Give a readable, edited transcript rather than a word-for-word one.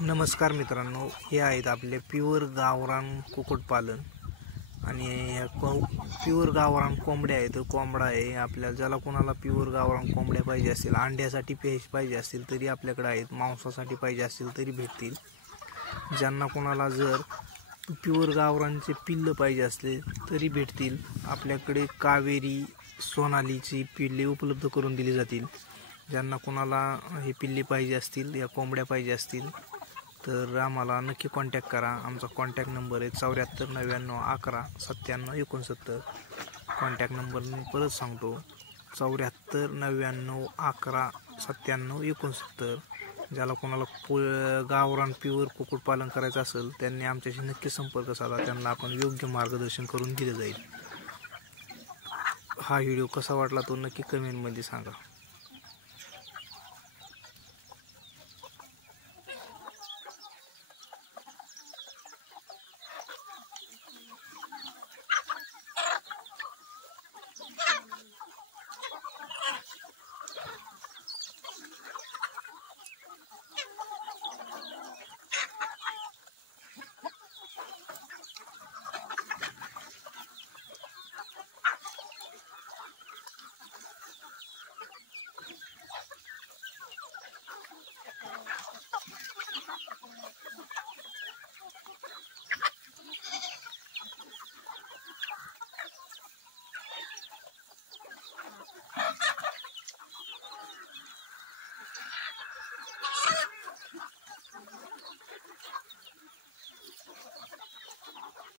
नमस्कार मित्रांनो, हे आहेत आपले प्युअर गावरान कुक्कुटपालन आणि प्युअर गावरान कोंबड्या आहेत. कोंबडा आहे आपल्याला, ज्याला कोणाला प्युअर गावरान कोंबड्या पाहिजे असतील, अंड्यासाठी पाहिजे असतील तरी आपल्याकडे आहेत, मांसासाठी पाहिजे असतील तरी भेटतील. ज्यांना कोणाला जर प्युअर गावरानचे पिल्लं पाहिजे असले तरी भेटतील. आपल्याकडे कावेरी सोनालीची पिल्ले उपलब्ध करून दिली जातील. ज्यांना कोणाला हे पिल्ले पाहिजे असतील, या कोंबड्या पाहिजे असतील तर आम्हाला नक्की कॉन्टॅक्ट करा. आमचा कॉन्टॅक्ट नंबर आहे 74 99 11 97 69. कॉन्टॅक्ट नंबर मी परत सांगतो, 74 99 11 97 69. ज्याला कोणाला गावरान प्युअर कुक्कुटपालन करायचं असेल त्यांनी आमच्याशी नक्की संपर्क साधा. त्यांना आपण योग्य मार्गदर्शन करून दिलं जाईल. हा व्हिडिओ कसा वाटला तो नक्की कमेंटमध्ये सांगा.